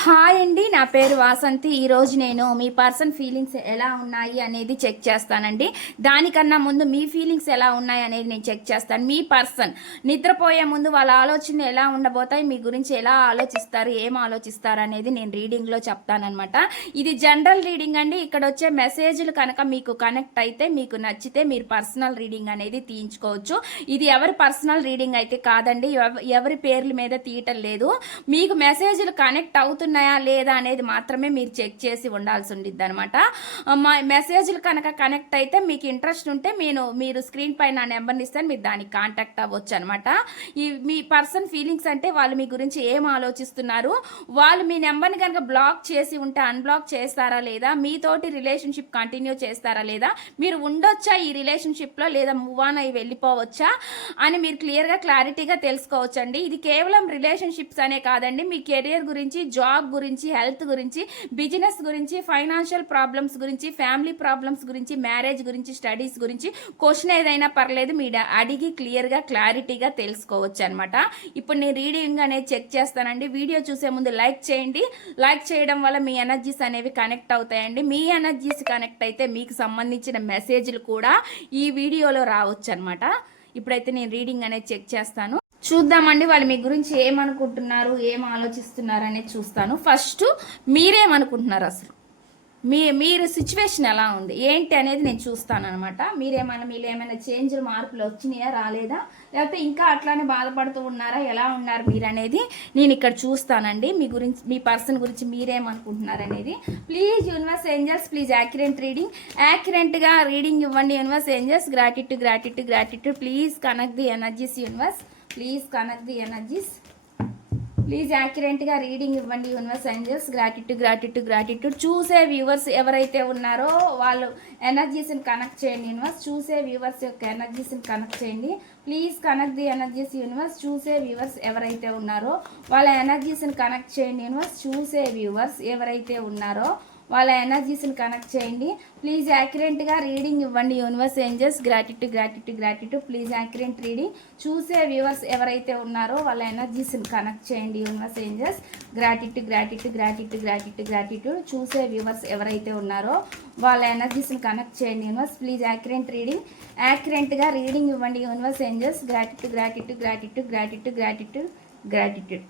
Hi అండి, నా పేరు వాసంతి. ఈరోజు నేను మీ పర్సన్ ఫీలింగ్స్ ఎలా ఉన్నాయి అనేది చెక్ చేస్తానండి. దానికన్నా ముందు మీ ఫీలింగ్స్ ఎలా ఉన్నాయి అనేది నేను చెక్ చేస్తాను. మీ పర్సన్ నిద్రపోయే ముందు వాళ్ళ ఆలోచనలు ఎలా ఉండబోతాయి, మీ గురించి ఎలా ఆలోచిస్తారు, ఏం ఆలోచిస్తారు అనేది నేను రీడింగ్లో చెప్తానమాట. ఇది జనరల్ రీడింగ్ అండి. ఇక్కడ వచ్చే మెసేజ్లు కనుక మీకు కనెక్ట్ అయితే, మీకు నచ్చితే మీరు పర్సనల్ రీడింగ్ అనేది తీయించుకోవచ్చు. ఇది ఎవరి పర్సనల్ రీడింగ్ అయితే కాదండి, ఎవరి పేర్ల మీద తీయటం లేదు. మీకు మెసేజ్లు కనెక్ట్ అవుతున్నాయా లేదా అనేది మాత్రమే మీరు చెక్ చేసి ఉండాల్సి ఉండిద్ది అనమాట. మా మెసేజ్లు కనుక కనెక్ట్ అయితే మీకు ఇంట్రెస్ట్ ఉంటే మీరు స్క్రీన్ పైన నా నెంబర్ని ఇస్తాను, మీరు దానికి కాంటాక్ట్ అవ్వచ్చు అనమాట. ఈ మీ పర్సన్ ఫీలింగ్స్ అంటే వాళ్ళు మీ గురించి ఏం ఆలోచిస్తున్నారు, వాళ్ళు మీ నెంబర్ని కనుక బ్లాక్ చేసి ఉంటే అన్బ్లాక్ చేస్తారా లేదా, మీతోటి రిలేషన్షిప్ కంటిన్యూ చేస్తారా లేదా, మీరు ఉండొచ్చా ఈ రిలేషన్షిప్లో లేదా మూవ్ ఆన్ అయ్యి వెళ్ళిపోవచ్చా అని మీరు క్లారిటీగా తెలుసుకోవచ్చండి. ఇది కేవలం రిలేషన్షిప్స్ అనే కాదండి, మీ కెరియర్ గురించి, జాబ్ గురించి, హెల్త్ గురించి, బిజినెస్ గురించి, ఫైనాన్షియల్ ప్రాబ్లమ్స్ గురించి, ఫ్యామిలీ ప్రాబ్లమ్స్ గురించి, మ్యారేజ్ గురించి, స్టడీస్ గురించి క్వశ్చన్ ఏదైనా పర్లేదు, మీరు అడిగి క్లారిటీగా తెలుసుకోవచ్చు అనమాట. ఇప్పుడు నేను రీడింగ్ అనేది చెక్ చేస్తానండి. వీడియో చూసే ముందు లైక్ చేయండి. లైక్ చేయడం వల్ల మీ ఎనర్జీస్ అనేవి కనెక్ట్ అవుతాయండి. మీ ఎనర్జీస్ కనెక్ట్ అయితే మీకు సంబంధించిన మెసేజ్లు కూడా ఈ వీడియోలో రావచ్చు అనమాట. ఇప్పుడైతే నేను రీడింగ్ అనేది చెక్ చేస్తాను. చూద్దామండి వాళ్ళు మీ గురించి ఏమనుకుంటున్నారు, ఏం ఆలోచిస్తున్నారు అనేది చూస్తాను. ఫస్ట్ మీరేమనుకుంటున్నారు, అసలు మీరు సిచ్యువేషన్ ఎలా ఉంది ఏంటి అనేది నేను చూస్తాను అనమాట. మీలో ఏమైనా చేంజ్లు, మార్పులు వచ్చినాయా, రాలేదా, లేకపోతే ఇంకా అట్లానే బాధపడుతూ ఉన్నారా, ఎలా ఉన్నారు మీరు అనేది నేను ఇక్కడ చూస్తానండి. మీ గురించి, మీ పర్సన్ గురించి మీరేమనుకుంటున్నారు అనేది. ప్లీజ్ యూనివర్స్ ఏంజల్స్, ప్లీజ్ యాక్యురేట్గా రీడింగ్ ఇవ్వండి universe angels. Gratitude. Please connect the energies universe. Please connect the energies. Please యాక్యురేట్గా రీడింగ్ ఇవ్వండి యూనివర్స్ ఏంజల్స్. గ్రాటిట్యూడ్. చూసే వ్యూవర్స్ ఎవరైతే ఉన్నారో వాళ్ళు ఎనర్జీస్ని కనెక్ట్ చేయండి యూనివర్స్. చూసే వ్యూవర్స్ యొక్క ఎనర్జీస్ని కనెక్ట్ చేయండి. Please connect the energies universe. చూసే వ్యూవర్స్ ఎవరైతే ఉన్నారో వాళ్ళ ఎనర్జీస్ని కనెక్ట్ చేయండి యూనివర్స్. చూసే వ్యూవర్స్ ఎవరైతే ఉన్నారో వాళ్ళ ఎనర్జీస్ని కనెక్ట్ చేయండి. ప్లీజ్ యాక్యురేట్గా రీడింగ్ ఇవ్వండి universe angels. Gratitude. Please accurate reading. చూసే వ్యూవర్స్ ఎవరైతే ఉన్నారో వాళ్ళ ఎనర్జీస్ని కనెక్ట్ చేయండి యూనివర్స్ ఏంజల్స్. గ్రాటిట్యూడ్. చూసే వ్యూవర్స్ ఎవరైతే ఉన్నారో వాళ్ళ ఎనర్జీస్ని కనెక్ట్ చేయండి యూనివర్స్. ప్లీజ్ యాక్యురేట్గా రీడింగ్ ఇవ్వండి యూనివర్స్ ఏంజల్స్. గ్రాటిట్యూడ్.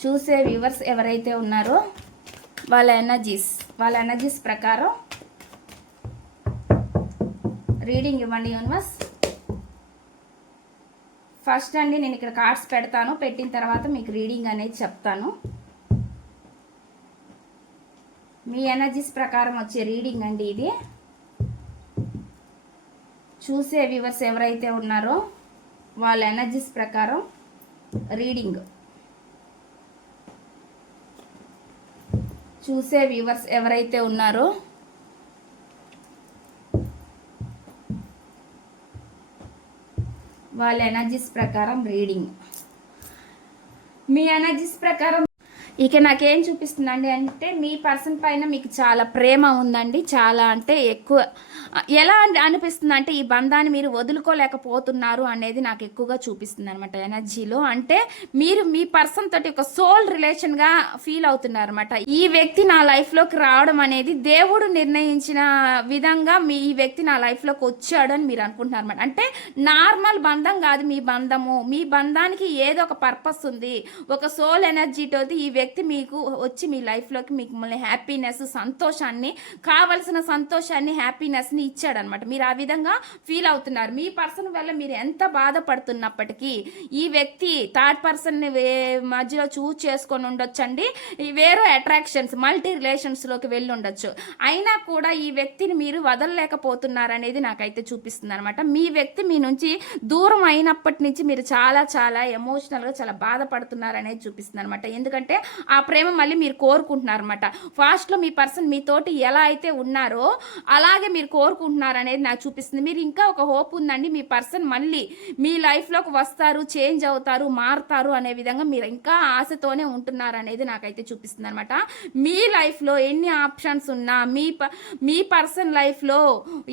చూసే వ్యూవర్స్ ఎవరైతే ఉన్నారో వాళ్ళ ఎనర్జీస్ ప్రకారం రీడింగ్ ఇవ్వండి యూనివర్స్. ఫస్ట్ అండి నేను ఇక్కడ కార్డ్స్ పెడతాను, పెట్టిన తర్వాత మీకు రీడింగ్ అనేది చెప్తాను. మీ ఎనర్జీస్ ప్రకారం వచ్చే రీడింగ్ అండి ఇది. చూసే వ్యూవర్స్ ఎవరైతే ఉన్నారో వాళ్ళ ఎనర్జీస్ ప్రకారం రీడింగ్. చూసే వ్యూవర్స్ ఎవరైతే ఉన్నారో వాళ్ళ ఎనర్జీస్ ప్రకారం రీడింగ్. మీ ఎనర్జీస్ ప్రకారం ఇక నాకేం చూపిస్తుందండి అంటే మీ పర్సన్ పైన మీకు చాలా ప్రేమ ఉందండి. చాలా అంటే ఎక్కువ. ఎలా అనిపిస్తుంది అంటే ఈ బంధాన్ని మీరు వదులుకోలేకపోతున్నారు అనేది నాకు ఎక్కువగా చూపిస్తుంది అనమాట ఎనర్జీలో. అంటే మీరు మీ పర్సన్ తోటి ఒక సోల్ రిలేషన్గా ఫీల్ అవుతున్నారు అనమాట. ఈ వ్యక్తి నా లైఫ్లోకి రావడం అనేది దేవుడు నిర్ణయించిన విధంగా ఈ వ్యక్తి నా లైఫ్లోకి వచ్చాడు అని మీరు అనుకుంటున్నారు అనమాట. అంటే నార్మల్ బంధం కాదు మీ బంధము. మీ బంధానికి ఏదో ఒక పర్పస్ ఉంది. ఒక సోల్ ఎనర్జీతోటి ఈ వ్యక్తి మీకు వచ్చి మీ లైఫ్లోకి మిమ్మల్ని హ్యాపీనెస్, సంతోషాన్ని, కావలసిన సంతోషాన్ని, హ్యాపీనెస్ని ఇచ్చాడనమాట. మీరు ఆ విధంగా ఫీల్ అవుతున్నారు. మీ పర్సన్ వల్ల మీరు ఎంత బాధపడుతున్నప్పటికీ ఈ వ్యక్తి థర్డ్ పర్సన్ని మధ్యలో చూస్ చేసుకొని ఉండొచ్చండి. వేరే అట్రాక్షన్స్, మల్టీ రిలేషన్స్లోకి వెళ్ళి ఉండొచ్చు. అయినా కూడా ఈ వ్యక్తిని మీరు వదలలేకపోతున్నారనేది నాకైతే చూపిస్తుంది అనమాట. మీ వ్యక్తి మీ నుంచి దూరం అయినప్పటి నుంచి మీరు చాలా ఎమోషనల్గా చాలా బాధపడుతున్నారనేది చూపిస్తుంది అనమాట. ఎందుకంటే ఆ ప్రేమ మళ్ళీ మీరు కోరుకుంటున్నారు అనమాట. ఫాస్ట్లో మీ పర్సన్ మీతోటి ఎలా అయితే ఉన్నారో అలాగే మీరు కోరుకుంటున్నారు అనేది నాకు చూపిస్తుంది. మీరు ఇంకా ఒక హోప్ ఉందండి, మీ పర్సన్ మళ్ళీ మీ లైఫ్లోకి వస్తారు, చేంజ్ అవుతారు, మారుతారు అనే విధంగా మీరు ఇంకా ఆశతోనే ఉంటున్నారు అనేది నాకైతే చూపిస్తుంది అనమాట. మీ లైఫ్లో ఎన్ని ఆప్షన్స్ ఉన్నా, మీ పర్సన్ లైఫ్లో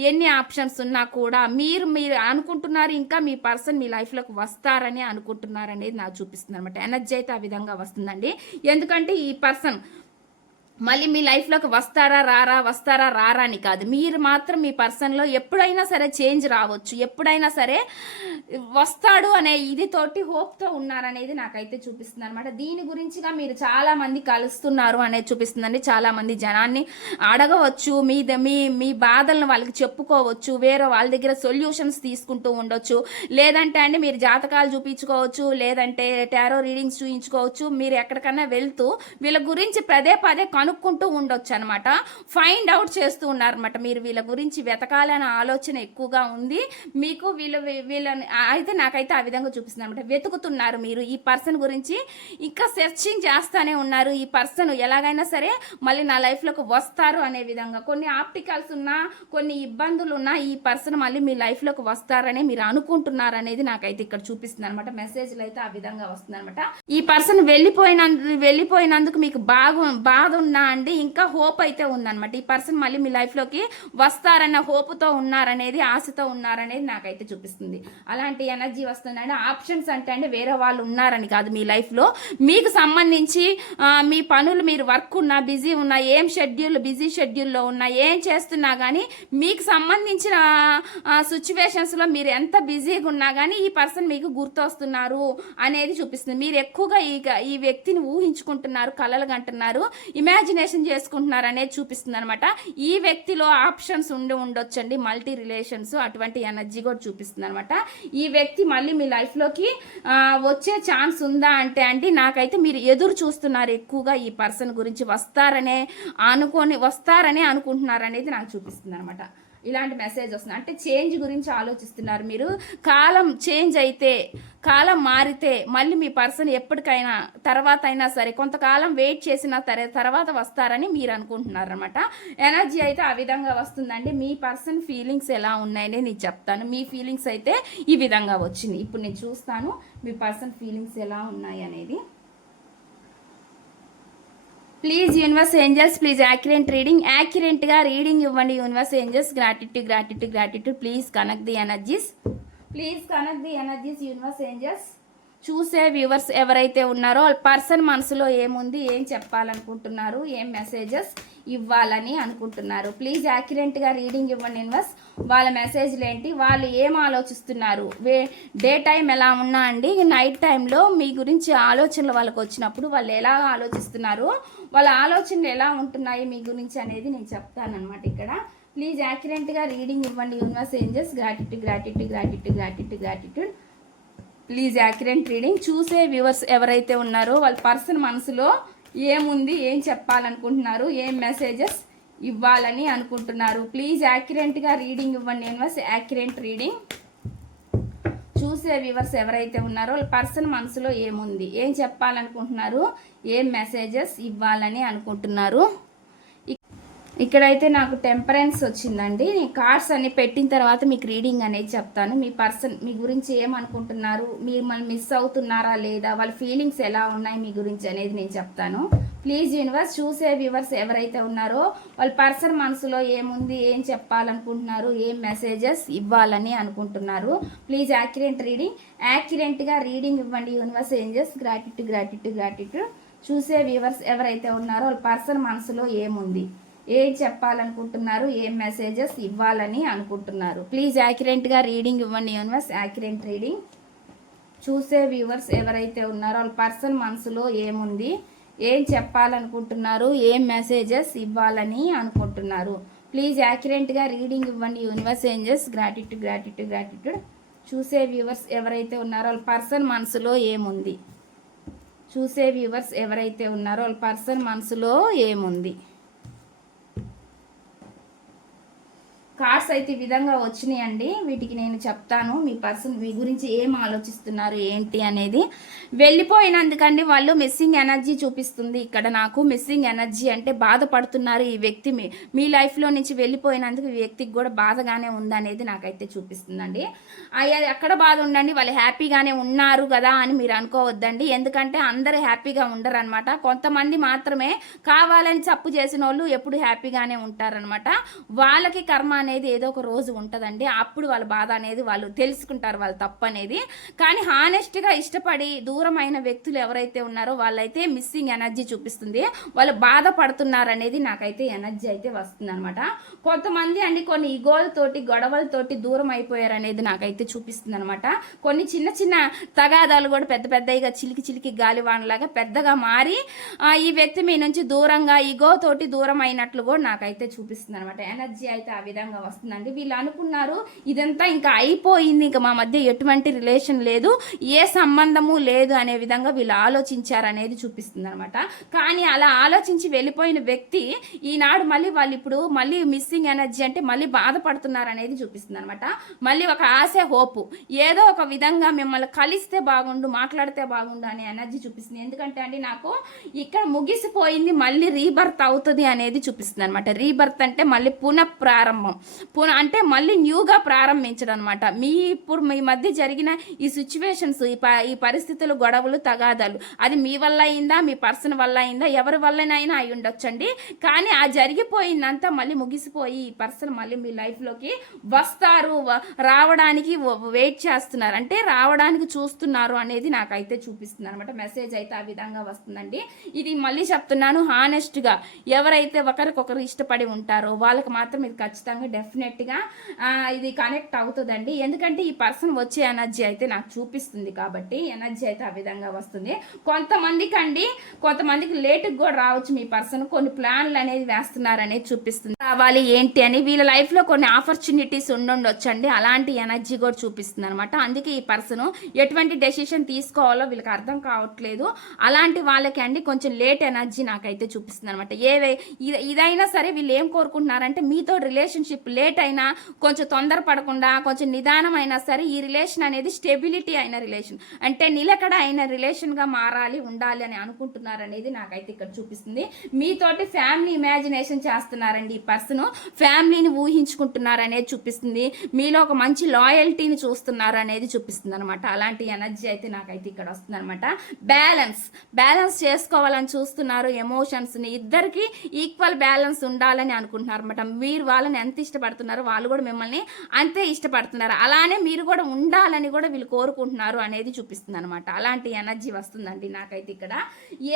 ఎన్ని ఆప్షన్స్ ఉన్నా కూడా మీరు అనుకుంటున్నారు ఇంకా మీ పర్సన్ మీ లైఫ్లోకి వస్తారని అనుకుంటున్నారు అనేది నాకు చూపిస్తుంది అనమాట. ఎనర్జీ అయితే ఆ విధంగా వస్తుందండి. ఎందుకంటే ఈ పర్సన్ మళ్ళీ మీ లైఫ్లోకి వస్తారా రారా అని కాదు, మీరు మాత్రం మీ పర్సన్లో ఎప్పుడైనా సరే చేంజ్ రావచ్చు, ఎప్పుడైనా సరే వస్తాడు అనే ఇదితోటి హోప్తో ఉన్నారనేది నాకైతే చూపిస్తుంది అనమాట. దీని గురించిగా మీరు చాలామంది కలుస్తున్నారు అనేది చూపిస్తుందండి. చాలామంది జనాన్ని అడగవచ్చు, మీ బాధలను వాళ్ళకి చెప్పుకోవచ్చు, వేరే వాళ్ళ దగ్గర సొల్యూషన్స్ తీసుకుంటూ ఉండొచ్చు, లేదంటే అండి మీరు జాతకాలు చూపించుకోవచ్చు, లేదంటే టారో రీడింగ్స్ చూయించుకోవచ్చు. మీరు ఎక్కడికన్నా వెళ్తూ వీళ్ళ గురించి పదే కనుక్కుంటూ ఉండొచ్చు అనమాట. ఫైండ్ అవుట్ చేస్తూ ఉన్నారనమాట. మీరు వీళ్ళ గురించి వెతకాలనే ఆలోచన ఎక్కువగా ఉంది మీకు. వీళ్ళని అయితే నాకైతే ఆ విధంగా చూపిస్తుంది అనమాట. వెతుకుతున్నారు మీరు ఈ పర్సన్ గురించి, ఇంకా సెర్చింగ్ చేస్తూనే ఉన్నారు. ఈ పర్సన్ ఎలాగైనా సరే మళ్ళీ నా లైఫ్లోకి వస్తారు అనే విధంగా కొన్ని ఆప్టికల్స్ ఉన్నా, కొన్ని ఇబ్బందులు ఉన్నా ఈ పర్సన్ మళ్ళీ మీ లైఫ్లోకి వస్తారని మీరు అనుకుంటున్నారు అనేది నాకైతే ఇక్కడ చూపిస్తుంది అనమాట. మెసేజ్లు అయితే ఆ విధంగా వస్తుంది అనమాట. ఈ పర్సన్ వెళ్ళిపోయినందుకు మీకు బాధ ఉన్నా అండి, ఇంకా హోప్ అయితే ఉందన్నమాట. ఈ పర్సన్ మళ్ళీ మీ లైఫ్లోకి వస్తారన్న హోప్తో ఉన్నారనేది, ఆశతో ఉన్నారనేది నాకైతే చూపిస్తుంది. అలాంటి ఎనర్జీ వస్తుందండి. ఆప్షన్స్ అంటే అండి వేరే వాళ్ళు ఉన్నారని కాదు, మీ లైఫ్లో మీకు సంబంధించి మీ పనులు, మీరు వర్క్ ఉన్నా, బిజీ ఉన్నా, బిజీ షెడ్యూల్లో ఉన్నా, ఏం చేస్తున్నా కానీ మీకు సంబంధించిన సిచ్యువేషన్స్లో మీరు ఎంత బిజీగా ఉన్నా కానీ ఈ పర్సన్ మీకు గుర్తొస్తున్నారు అనేది చూపిస్తుంది. మీరు ఎక్కువగా ఈ వ్యక్తిని ఊహించుకుంటున్నారు, కలలు కంటున్నారు, ఇమాజినేషన్ చేసుకుంటున్నారు అనేది చూపిస్తుంది అనమాట. ఈ వ్యక్తిలో ఆప్షన్స్ ఉండొచ్చండి, మల్టీ రిలేషన్స్, అటువంటి ఎనర్జీ కూడా చూపిస్తుంది అనమాట. ఈ వ్యక్తి మళ్ళీ మీ లైఫ్లోకి వచ్చే ఛాన్స్ ఉందా అంటే అండి, నాకైతే మీరు ఎదురు చూస్తున్నారు ఎక్కువగా ఈ పర్సన్ గురించి, వస్తారని అనుకుంటున్నారు అనేది నాకు చూపిస్తుంది అనమాట. ఇలాంటి మెసేజ్ వస్తుంది. అంటే చేంజ్ గురించి ఆలోచిస్తున్నారు మీరు. కాలం మారితే మళ్ళీ మీ పర్సన్ ఎప్పటికైనా తర్వాత అయినా సరే కొంతకాలం వెయిట్ చేసిన తర్వాత వస్తారని మీరు అనుకుంటున్నారు అనమాట. ఎనర్జీ అయితే ఆ విధంగా వస్తుందండి. మీ పర్సన్ ఫీలింగ్స్ ఎలా ఉన్నాయని నేను చెప్తాను. మీ ఫీలింగ్స్ అయితే ఈ విధంగా వచ్చింది. ఇప్పుడు నేను చూస్తాను మీ పర్సన్ ఫీలింగ్స్ ఎలా ఉన్నాయి అనేది. ప్లీజ్ యూనివర్స్ ఏంజల్స్, ప్లీజ్ యాక్యురేట్గా రీడింగ్ ఇవ్వండి universe angels. Gratitude. Please connect the energies universe angels. చూసే వ్యూవర్స్ ఎవరైతే ఉన్నారో వాళ్ళ పర్సన్ మనసులో ఏముంది, ఏం చెప్పాలనుకుంటున్నారు, ఏం మెసేజెస్ ఇవ్వాలని అనుకుంటున్నారు. ప్లీజ్ యాక్యురేట్గా రీడింగ్ ఇవ్వండి యూనివర్స్. వాళ్ళ మెసేజ్లు ఏంటి, వాళ్ళు ఏం ఆలోచిస్తున్నారు, డే టైం ఎలా ఉన్నా అండి, నైట్ టైంలో మీ గురించి ఆలోచనలు వాళ్ళకి వచ్చినప్పుడు వాళ్ళు ఎలా ఆలోచిస్తున్నారు, వాళ్ళ ఆలోచనలు ఎలా ఉంటున్నాయి మీ గురించి అనేది నేను చెప్తానమాట ఇక్కడ. ప్లీజ్ యాక్యురేట్గా రీడింగ్ ఇవ్వండి universe angels. Gratitude. Please accurate reading. చూసే వ్యూవర్స్ ఎవరైతే ఉన్నారో వాళ్ళ పర్సన్ మనసులో ఏముంది, ఏం చెప్పాలనుకుంటున్నారు, ఏం మెసేజెస్ ఇవ్వాలని అనుకుంటున్నారు. ప్లీజ్ యాక్యురేట్గా రీడింగ్ ఇవ్వండి యూనివర్స్. Accurate reading. చూసే వ్యూవర్స్ ఎవరైతే ఉన్నారో వాళ్ళ పర్సన్ మనసులో ఏముంది, ఏం చెప్పాలనుకుంటున్నారు, ఏం మెసేజెస్ ఇవ్వాలని అనుకుంటున్నారు. ఇక్కడైతే నాకు టెంపరెన్స్ వచ్చిందండి. కార్డ్స్ అన్ని పెట్టిన తర్వాత మీకు రీడింగ్ అనేది చెప్తాను. మీ పర్సన్ మీ గురించి ఏమనుకుంటున్నారు, మీరు మనం మిస్ అవుతున్నారా లేదా, వాళ్ళ ఫీలింగ్స్ ఎలా ఉన్నాయి మీ గురించి అనేది నేను చెప్తాను. ప్లీజ్ యూనివర్స్, చూసే వ్యూవర్స్ ఎవరైతే ఉన్నారో వాళ్ళ పర్సన్ మనసులో ఏముంది, ఏం చెప్పాలనుకుంటున్నారు, ఏం మెసేజెస్ ఇవ్వాలని అనుకుంటున్నారు. ప్లీజ్ యాక్యురేట్గా రీడింగ్ ఇవ్వండి యూనివర్స్ ఏంజల్స్. గ్రాటిట్యూడ్. చూసే వ్యూవర్స్ ఎవరైతే ఉన్నారో వాళ్ళ పర్సన్ మనసులో ఏముంది, ఏం చెప్పాలనుకుంటున్నారు, ఏం మెసేజెస్ ఇవ్వాలని అనుకుంటున్నారు. ప్లీజ్ యాక్యురేట్గా రీడింగ్ ఇవ్వండి యూనివర్స్. Accurate reading. చూసే వ్యూవర్స్ ఎవరైతే ఉన్నారో వాళ్ళ పర్సన్ మనసులో ఏముంది, ఏం చెప్పాలనుకుంటున్నారు, ఏం మెసేజెస్ ఇవ్వాలని అనుకుంటున్నారు. ప్లీజ్ యాక్యురేట్గా రీడింగ్ ఇవ్వండి యూనివర్స్ ఏంజల్స్. గ్రాటిట్యూడ్. చూసే వ్యూవర్స్ ఎవరైతే ఉన్నారో వాళ్ళ పర్సన్ మనసులో ఏముంది. చూసే వ్యూవర్స్ ఎవరైతే ఉన్నారో వాళ్ళ పర్సన్ మనసులో ఏముంది. కార్డ్స్ కార్డ్స్ అయితే ఈ విధంగా వచ్చినాయండి. వీటికి నేను చెప్తాను మీ పర్సన్ మీ గురించి ఏం ఆలోచిస్తున్నారు ఏంటి అనేది. వెళ్ళిపోయినందుకండి వాళ్ళు మిస్సింగ్ ఎనర్జీ చూపిస్తుంది ఇక్కడ నాకు. మిస్సింగ్ ఎనర్జీ అంటే బాధపడుతున్నారు ఈ వ్యక్తి మీ లైఫ్లో నుంచి వెళ్ళిపోయినందుకు ఈ వ్యక్తికి కూడా బాధగానే ఉందనేది నాకైతే చూపిస్తుందండి. ఎక్కడ బాధ ఉండండి, వాళ్ళు హ్యాపీగానే ఉన్నారు కదా అని మీరు అనుకోవద్దండి. ఎందుకంటే అందరూ హ్యాపీగా ఉండరు అనమాట. కొంతమంది మాత్రమే కావాలని తప్పు చేసిన వాళ్ళు ఎప్పుడు హ్యాపీగానే ఉంటారనమాట. వాళ్ళకి కర్మ అనేది ఏదో ఒక రోజు ఉంటుందండి. అప్పుడు వాళ్ళ బాధ అనేది వాళ్ళు తెలుసుకుంటారు వాళ్ళ తప్పు అనేది. కానీ హానెస్ట్గా ఇష్టపడి దూరమైన వ్యక్తులు ఎవరైతే ఉన్నారో వాళ్ళైతే మిస్సింగ్ ఎనర్జీ చూపిస్తుంది. వాళ్ళు బాధపడుతున్నారు అనేది నాకైతే ఎనర్జీ అయితే వస్తుంది అనమాట. కొంతమంది అండి కొన్ని ఈగోలతోటి గొడవలతోటి దూరం అయిపోయారు అనేది నాకైతే చూపిస్తుంది అనమాట. కొన్ని చిన్న చిన్న తగాదాలు కూడా పెద్ద పెద్దగా చిలికి గాలివానలాగా పెద్దగా మారి ఈ వ్యక్తి మీ నుంచి దూరంగా ఈగోతోటి దూరం అయినట్లు కూడా నాకైతే చూపిస్తుంది అనమాట. ఎనర్జీ అయితే ఆ విధంగా వస్తుందండి. వీళ్ళు అనుకున్నారు ఇదంతా ఇంకా అయిపోయింది, ఇంకా మా మధ్య ఎటువంటి రిలేషన్ లేదు, ఏ సంబంధము లేదు అనే విధంగా వీళ్ళు ఆలోచించారు అనేది చూపిస్తుంది అనమాట. కానీ అలా ఆలోచించి వెళ్ళిపోయిన వ్యక్తి ఈనాడు మళ్ళీ వాళ్ళు ఇప్పుడు మళ్ళీ మిస్సింగ్ ఎనర్జీ అంటే మళ్ళీ బాధపడుతున్నారు అనేది చూపిస్తుంది అనమాట. మళ్ళీ ఒక ఆశ హోపు ఏదో ఒక విధంగా మిమ్మల్ని కలిస్తే బాగుండు, మాట్లాడితే బాగుండు అనే ఎనర్జీ చూపిస్తుంది. ఎందుకంటే అండి నాకు ఇక్కడ ముగిసిపోయింది మళ్ళీ రీబర్త్ అవుతుంది అనేది చూపిస్తుంది అనమాట. రీబర్త్ అంటే మళ్ళీ పునఃప్రారంభం, అంటే మళ్ళీ న్యూగా ప్రారంభించడం అనమాట. ఇప్పుడు మీ మధ్య జరిగిన ఈ సిచ్యువేషన్స్, ఈ పరిస్థితులు, గొడవలు, తగాదాలు అది మీ వల్ల అయిందా, మీ పర్సన్ వల్ల అయిందా, ఎవరి వల్లనైనా అయి ఉండొచ్చండి. కానీ ఆ జరిగిపోయిందంతా మళ్ళీ ముగిసిపోయి ఈ పర్సన్ మళ్ళీ మీ లైఫ్లోకి వస్తారు, రావడానికి వెయిట్ చేస్తున్నారు, అంటే రావడానికి చూస్తున్నారు అనేది నాకైతే చూపిస్తుంది అనమాట. మెసేజ్ అయితే ఆ విధంగా వస్తుందండి. ఇది మళ్ళీ చెప్తున్నాను, హానెస్ట్గా ఎవరైతే ఒకరికొకరు ఇష్టపడి ఉంటారో వాళ్ళకి మాత్రం ఇది ఖచ్చితంగా డెఫినెట్గా ఇది కనెక్ట్ అవుతుందండి. ఎందుకంటే ఈ పర్సన్ వచ్చే ఎనర్జీ అయితే నాకు చూపిస్తుంది కాబట్టి ఎనర్జీ అయితే ఆ విధంగా వస్తుంది. కొంతమందికి లేటుగా కూడా రావచ్చు. మీ పర్సన్ కొన్ని ప్లాన్లు అనేది వేస్తున్నారు అనేది చూపిస్తుంది, రావాలి ఏంటి అని. వీళ్ళ లైఫ్లో కొన్ని ఆపర్చునిటీస్ ఉండొచ్చండి, అలాంటి ఎనర్జీ కూడా చూపిస్తుంది అనమాట. అందుకే ఈ పర్సన్ ఎటువంటి డెసిషన్ తీసుకోవాలో వీళ్ళకి అర్థం కావట్లేదు. అలాంటి వాళ్ళకి అండి కొంచెం లేట్ ఎనర్జీ నాకైతే చూపిస్తుంది అనమాట. ఇదైనా సరే వీళ్ళు ఏం కోరుకుంటున్నారంటే మీతో రిలేషన్షిప్ లేట్ అయినా కొంచెం తొందర పడకుండా కొంచెం నిదానం అయినా సరే ఈ రిలేషన్ అనేది స్టెబిలిటీ అయిన రిలేషన్, అంటే నిలకడ అయిన రిలేషన్గా మారాలి, ఉండాలి అని అనుకుంటున్నారు అనేది నాకైతే ఇక్కడ చూపిస్తుంది. మీతోటి ఫ్యామిలీ ఇమాజినేషన్ చేస్తున్నారండి ఈ పర్సన్, ఫ్యామిలీని ఊహించుకుంటున్నారు అనేది చూపిస్తుంది. మీలో ఒక మంచి లాయల్టీని చూస్తున్నారు అనేది చూపిస్తుంది అనమాట. అలాంటి ఎనర్జీ అయితే నాకైతే ఇక్కడ వస్తుంది అనమాట. బ్యాలెన్స్ చేసుకోవాలని చూస్తున్నారు ఎమోషన్స్ని, ఇద్దరికి ఈక్వల్ బ్యాలెన్స్ ఉండాలని అనుకుంటున్నారు అనమాట. మీరు వాళ్ళని ఎంత ఇష్టపడుతున్నారో వాళ్ళు కూడా మిమ్మల్ని అంతే ఇష్టపడుతున్నారు, అలానే మీరు కూడా ఉండాలని కూడా వీళ్ళు కోరుకుంటున్నారు అనేది చూపిస్తుంది అనమాట. అలాంటి ఎనర్జీ వస్తుందండి నాకైతే ఇక్కడ.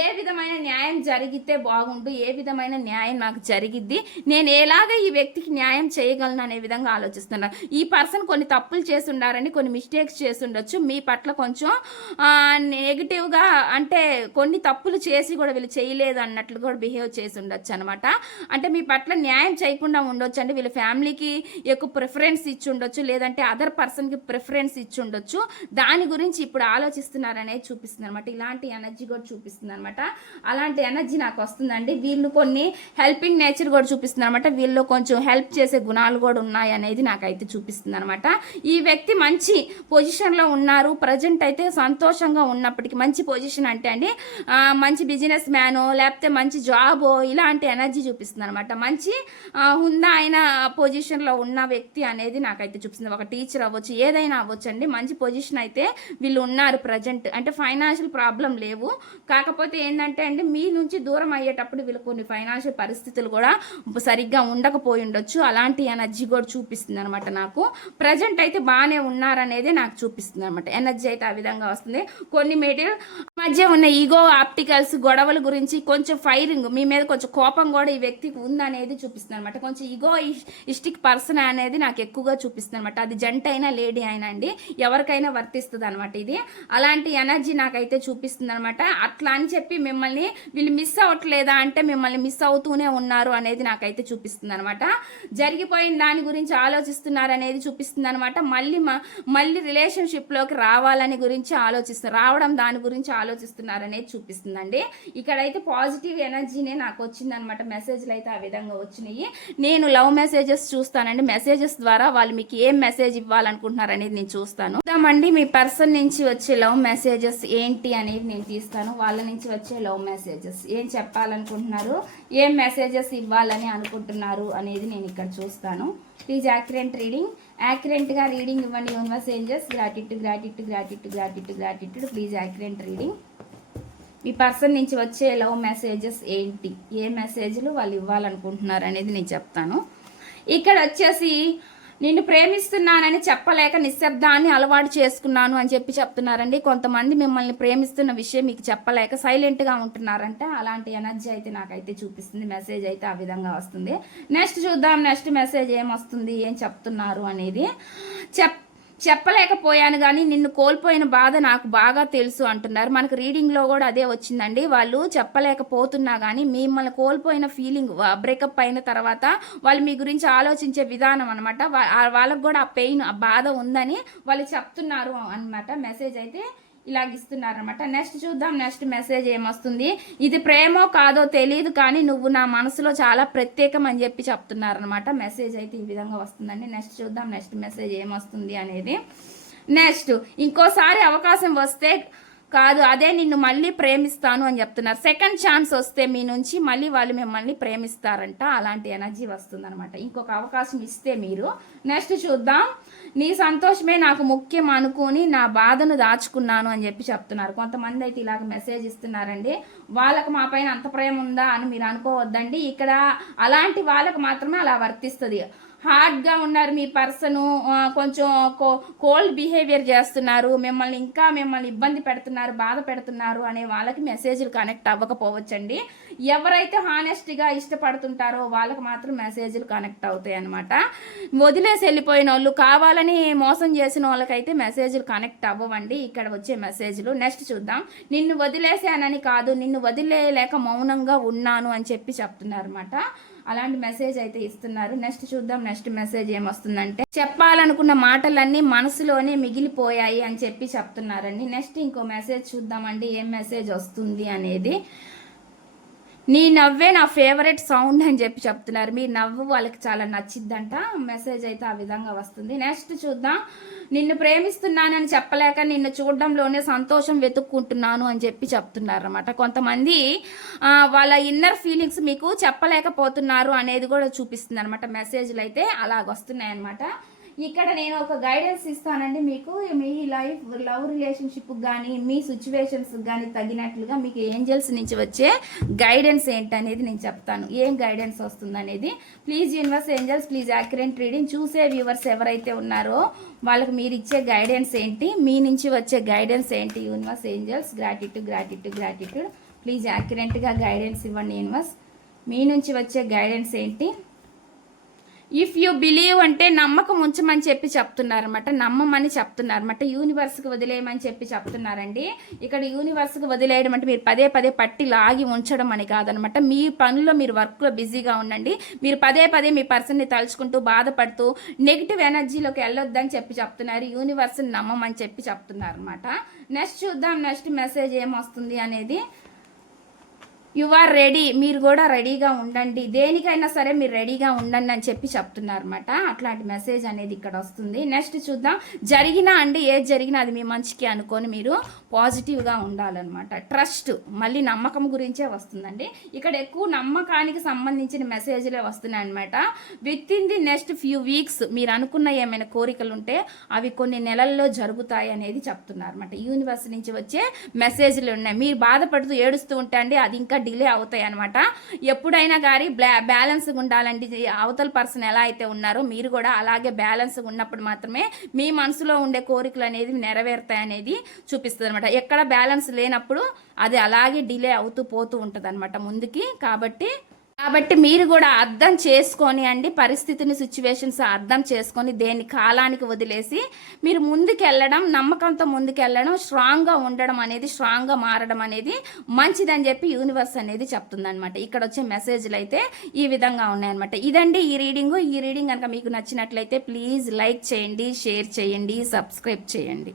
ఏ విధమైన న్యాయం జరిగితే బాగుండు, ఏ విధమైన న్యాయం నాకు జరిగిద్ది, నేను ఎలాగ ఈ వ్యక్తికి న్యాయం చేయగలను అనే విధంగా ఆలోచిస్తున్నారు. ఈ పర్సన్ కొన్ని తప్పులు చేసి ఉండారండి, కొన్ని మిస్టేక్స్ చేసి ఉండొచ్చు, మీ పట్ల కొంచెం నెగిటివ్గా, అంటే కొన్ని తప్పులు చేసి కూడా వీళ్ళు చేయలేదు అన్నట్లు కూడా బిహేవ్ చేసి ఉండొచ్చు అనమాట. అంటే మీ పట్ల న్యాయం చేయకుండా ఉండొచ్చు అండి. వీళ్ళ ఫ్యామిలీకి ఎక్కువ ప్రిఫరెన్స్ ఇచ్చి ఉండొచ్చు, లేదంటే అదర్ పర్సన్కి ప్రిఫరెన్స్ ఇచ్చి ఉండొచ్చు. దాని గురించి ఇప్పుడు ఆలోచిస్తున్నారు అనేది చూపిస్తుంది అనమాట. ఇలాంటి ఎనర్జీ కూడా చూపిస్తుంది అనమాట. అలాంటి ఎనర్జీ నాకు వస్తుందండి. వీళ్ళు కొన్ని హెల్పింగ్ నేచర్ కూడా చూపిస్తుంది అనమాట. వీళ్ళు కొంచెం హెల్ప్ చేసే గుణాలు కూడా ఉన్నాయి అనేది నాకైతే చూపిస్తుంది అనమాట. ఈ వ్యక్తి మంచి పొజిషన్లో ఉన్నారు, ప్రజెంట్ అయితే సంతోషంగా ఉన్నప్పటికీ. మంచి పొజిషన్ అంటే అండి మంచి బిజినెస్ మ్యానో లేకపోతే మంచి జాబో ఇలాంటి ఎనర్జీ చూపిస్తుంది అనమాట. మంచి హుందా అయిన పొజిషన్లో ఉన్న వ్యక్తి అనేది నాకైతే చూపిస్తుంది. ఒక టీచర్ అవ్వచ్చు, ఏదైనా అవ్వచ్చు అండి. మంచి పొజిషన్ అయితే వీళ్ళు ఉన్నారు ప్రజెంట్, అంటే ఫైనాన్షియల్ ప్రాబ్లం లేవు. కాకపోతే ఏంటంటే అండి మీ నుంచి దూరం అయ్యేటప్పుడు వీళ్ళు కొన్ని ఫైనాన్షియల్ పరిస్థితులు కూడా సరిగ్గా ఉండకపోయి ఉండొచ్చు. అలాంటి ఎనర్జీ కూడా చూపిస్తుంది అనమాట నాకు. ప్రజెంట్ అయితే బాగానే ఉన్నారనేది నాకు చూపిస్తుంది అనమాట. ఎనర్జీ అయితే ఆ విధంగా వస్తుంది. కొన్ని మెటీరియల్ మధ్య ఉన్న ఈగో ఆప్టికల్స్ గొడవల గురించి కొంచెం ఫైరింగ్, మీ మీద కొంచెం కోపం కూడా ఈ వ్యక్తికి ఉందనేది చూపిస్తుంది అనమాట. కొంచెం ఈగో ఇస్టిక్ పర్సన్ అనేది నాకు ఎక్కువగా చూపిస్తుంది అనమాట. అది జంట అయినా లేడీ అయినా అండి ఎవరికైనా వర్తిస్తుంది అనమాట ఇది. అలాంటి ఎనర్జీ నాకైతే చూపిస్తుంది అనమాట. అట్లా అని చెప్పి మిమ్మల్ని వీళ్ళు మిస్ అవ్వట్లేదా అంటే మిమ్మల్ని మిస్ అవుతూనే ఉన్నారు అనేది నాకైతే చూపిస్తుంది అనమాట. జరిగిపోయిన దాని గురించి ఆలోచిస్తున్నారు అనేది చూపిస్తుంది అనమాట. మళ్ళీ రిలేషన్షిప్లోకి రావాలని గురించి రావడం దాని గురించి ఆలోచిస్తున్నారు అనేది చూపిస్తుందండి. ఇక్కడైతే పాజిటివ్ ఎనర్జీనే నాకు వచ్చిందనమాట. మెసేజ్లు అయితే ఆ విధంగా వచ్చినాయి. నేను లవ్ మెసేజెస్ చూస్తానండి. మెసేజెస్ ద్వారా వాళ్ళు మీకు ఏం మెసేజ్ ఇవ్వాలనుకుంటున్నారు అనేది నేను చూస్తాను. చూద్దామండి మీ పర్సన్ నుంచి వచ్చే లవ్ మెసేజెస్ ఏంటి అనేది నేను తీస్తాను. వాళ్ళ నుంచి వచ్చే లవ్ మెసేజెస్ ఏం చెప్పాలనుకుంటున్నారు, ఏం మెసేజెస్ ఇవ్వాలని అనుకుంటున్నారు అనేది నేను ఇక్కడ చూస్తాను. ప్లీజ్ యాక్యురేట్ రీడింగ్, యాక్యురేట్గా రీడింగ్ ఇవ్వండి universe angels. Gratitude gratitude gratitude gratitude gratitude. Please accurate reading. మీ పర్సన్ నుంచి వచ్చే లవ్ మెసేజెస్ ఏంటి, ఏ మెసేజ్లు వాళ్ళు ఇవ్వాలనుకుంటున్నారు అనేది నేను చెప్తాను. ఇక్కడ వచ్చేసి నిన్ను ప్రేమిస్తున్నానని చెప్పలేక నిశ్శబ్దాన్ని అలవాటు చేసుకున్నాను అని చెప్పి చెప్తున్నారండి. కొంతమంది మిమ్మల్ని ప్రేమిస్తున్న విషయం మీకు చెప్పలేక సైలెంట్గా ఉంటున్నారంటే అలాంటి ఎనర్జీ అయితే నాకైతే చూపిస్తుంది. మెసేజ్ అయితే ఆ విధంగా వస్తుంది. నెక్స్ట్ చూద్దాం, నెక్స్ట్ మెసేజ్ ఏమొస్తుంది, ఏం చెప్తున్నారు అనేది. చెప్పలేకపోయాను కానీ నిన్ను కోల్పోయిన బాధ నాకు బాగా తెలుసు అంటున్నారు. మనకు రీడింగ్లో కూడా అదే వచ్చిందండి. వాళ్ళు చెప్పలేకపోతున్నా కానీ మిమ్మల్ని కోల్పోయిన ఫీలింగ్, బ్రేకప్ అయిన తర్వాత వాళ్ళు మీ గురించి ఆలోచించే విధానం అనమాట. వాళ్ళకు కూడా ఆ పెయిన్, ఆ బాధ ఉందని వాళ్ళు చెప్తున్నారు అనమాట. మెసేజ్ అయితే ఇలాగిస్తున్నారనమాట. నెక్స్ట్ చూద్దాం, నెక్స్ట్ మెసేజ్ ఏమొస్తుంది. ఇది ప్రేమో కాదో తెలియదు కానీ నువ్వు నా మనసులో చాలా ప్రత్యేకం అని చెప్పి చెప్తున్నారనమాట. మెసేజ్ అయితే ఈ విధంగా వస్తుందండి. నెక్స్ట్ చూద్దాం, నెక్స్ట్ మెసేజ్ ఏమొస్తుంది అనేది. నెక్స్ట్ ఇంకోసారి అవకాశం వస్తే కాదు అదే నిన్ను మళ్ళీ ప్రేమిస్తాను అని చెప్తున్నారు. సెకండ్ ఛాన్స్ వస్తే మీ నుంచి మళ్ళీ వాళ్ళు మిమ్మల్ని ప్రేమిస్తారంట. అలాంటి ఎనర్జీ వస్తుందన్నమాట. ఇంకొక అవకాశం ఇస్తే మీరు. నెక్స్ట్ చూద్దాం, నీ సంతోషమే నాకు ముఖ్యం అనుకుని నా బాధను దాచుకున్నాను అని చెప్పి చెప్తున్నారు. కొంతమంది అయితే ఇలాగ మెసేజ్ ఇస్తున్నారండి. వాళ్ళకు మా పైన అంత ప్రేమ ఉందా అని మీరు అనుకోవద్దండి. ఇక్కడ అలాంటి వాళ్ళకు మాత్రమే అలా వర్తిస్తుంది. హార్డ్గా ఉన్నారు మీ పర్సను, కొంచెం కోల్డ్ బిహేవియర్ చేస్తున్నారు, మిమ్మల్ని ఇబ్బంది పెడుతున్నారు, బాధ పెడుతున్నారు అనే వాళ్ళకి మెసేజ్లు కనెక్ట్ అవ్వకపోవచ్చండి. ఎవరైతే హానెస్ట్గా ఇష్టపడుతుంటారో వాళ్ళకి మాత్రం మెసేజ్లు కనెక్ట్ అవుతాయి అనమాట. వదిలేసి వెళ్ళిపోయిన వాళ్ళు, కావాలని మోసం చేసిన వాళ్ళకైతే మెసేజ్లు కనెక్ట్ అవ్వవండి ఇక్కడ వచ్చే మెసేజ్లు. నెక్స్ట్ చూద్దాం, నిన్ను వదిలేసానని కాదు నిన్ను వదిలేయలేక మౌనంగా ఉన్నాను అని చెప్పి చెప్తున్నారు అనమాట. అలాంటి మెసేజ్ అయితే ఇస్తున్నారు. నెక్స్ట్ చూద్దాం, నెక్స్ట్ మెసేజ్ ఏమొస్తుందంటే చెప్పాలనుకున్న మాటలన్నీ మనసులోనే మిగిలిపోయాయి అని చెప్పి చెప్తున్నారండి. నెక్స్ట్ ఇంకో మెసేజ్ చూద్దామండి, ఏం మెసేజ్ వస్తుంది అనేది. నీ నవ్వే నా ఫేవరెట్ సౌండ్ అని చెప్పి చెప్తున్నారు. మీ నవ్వు వాళ్ళకి చాలా నచ్చిద్దంట. మెసేజ్ అయితే ఆ విధంగా వస్తుంది. నెక్స్ట్ చూద్దాం, నిన్ను ప్రేమిస్తున్నానని చెప్పలేక నిన్ను చూడడంలోనే సంతోషం వెతుక్కుంటున్నాను అని చెప్పి చెప్తున్నారు అన్నమాట. కొంతమంది వాళ్ళ ఇన్నర్ ఫీలింగ్స్ మీకు చెప్పలేకపోతున్నారు అనేది కూడా చూపిస్తుంది అనమాట. మెసేజ్లు అయితే అలాగొస్తున్నాయి అనమాట. ఇక్కడ నేను ఒక గైడెన్స్ ఇస్తానండి మీకు. మీ లవ్ రిలేషన్షిప్ కానీ మీ సిచ్యువేషన్స్ కానీ తగినట్లుగా మీకు ఏంజల్స్ నుంచి వచ్చే గైడెన్స్ ఏంటనేది నేను చెప్తాను. ఏం గైడెన్స్ వస్తుంది అనేది. Please universe angels, please accurate reading. చూసే వ్యూవర్స్ ఎవరైతే ఉన్నారో వాళ్ళకి మీరు ఇచ్చే గైడెన్స్ ఏంటి, మీ నుంచి వచ్చే గైడెన్స్ ఏంటి universe angels. Gratitude gratitude gratitude. Please యాక్యురేట్గా గైడెన్స్ ఇవ్వండి యూనివర్స్. మీ నుంచి వచ్చే గైడెన్స్ ఏంటి. ఇఫ్ యూ బిలీవ్ అంటే నమ్మకం ఉంచమని చెప్పి చెప్తున్నారన్నమాట. నమ్మమని చెప్తున్నారన్నమాట. యూనివర్స్కి వదిలేయమని చెప్పి చెప్తున్నారండి. ఇక్కడ యూనివర్స్కి వదిలేయడం అంటే మీరు పదే పదే పట్టి లాగి ఉంచడం అని కాదనమాట. మీ పనుల్లో మీరు వర్క్లో బిజీగా ఉండండి. మీరు పదే పదే మీ పర్సన్ని తలుచుకుంటూ బాధపడుతూ నెగిటివ్ ఎనర్జీలోకి వెళ్ళొద్దని చెప్పి చెప్తున్నారు. యూనివర్స్ని నమ్మమని చెప్పి చెప్తున్నారు అనమాట. నెక్స్ట్ చూద్దాం, నెక్స్ట్ మెసేజ్ ఏమొస్తుంది అనేది. యు ఆర్ రెడీ, మీరు కూడా రెడీగా ఉండండి, దేనికైనా సరే మీరు రెడీగా ఉండండి అని చెప్పి చెప్తున్నారు అనమాట. అట్లాంటి మెసేజ్ అనేది ఇక్కడ వస్తుంది. నెక్స్ట్ చూద్దాం, జరిగినా అండి ఏది జరిగినా అది మీ మంచికి అనుకొని మీరు పాజిటివ్గా ఉండాలన్నమాట. ట్రస్ట్, మళ్ళీ నమ్మకం గురించే వస్తుందండి. ఇక్కడ ఎక్కువ నమ్మకానికి సంబంధించిన మెసేజ్లే వస్తున్నాయి అనమాట. With in the next few weeks మీరు అనుకున్న ఏమైనా కోరికలు ఉంటే అవి కొన్ని నెలల్లో జరుగుతాయి అనేది చెప్తున్నారు అనమాట. యూనివర్స్ నుంచి వచ్చే మెసేజ్లు ఉన్నాయి. మీరు బాధపడుతూ ఏడుస్తూ ఉంటే అండి అది ఇంకా డిలే అవుతాయి అనమాట. ఎప్పుడైనా కానీ బ్యాలెన్స్గా ఉండాలండి. అవతల పర్సన్ ఎలా అయితే ఉన్నారో మీరు కూడా అలాగే బ్యాలెన్స్గా ఉన్నప్పుడు మాత్రమే మీ మనసులో ఉండే కోరికలు అనేది నెరవేరుతాయి అనేది చూపిస్తుంది అనమాట. ఎక్కడ బ్యాలెన్స్ లేనప్పుడు అది అలాగే డిలే అవుతూ పోతూ ఉంటుంది అనమాట ముందుకి. కాబట్టి మీరు కూడా అర్థం చేసుకొని అండి, పరిస్థితిని సిచ్యువేషన్స్ అర్థం చేసుకొని దేని కాలానికి వదిలేసి మీరు ముందుకెళ్ళడం, నమ్మకంతో ముందుకెళ్ళడం, స్ట్రాంగ్గా ఉండడం అనేది, స్ట్రాంగ్గా మారడం అనేది మంచిదని చెప్పి యూనివర్స్ అనేది చెప్తుందనమాట. ఇక్కడ వచ్చే మెసేజ్లు అయితే ఈ విధంగా ఉన్నాయన్నమాట. ఇదండి ఈ రీడింగ్. ఈ రీడింగ్ కనుక మీకు నచ్చినట్లయితే ప్లీజ్ లైక్ చేయండి, షేర్ చేయండి, సబ్స్క్రైబ్ చేయండి.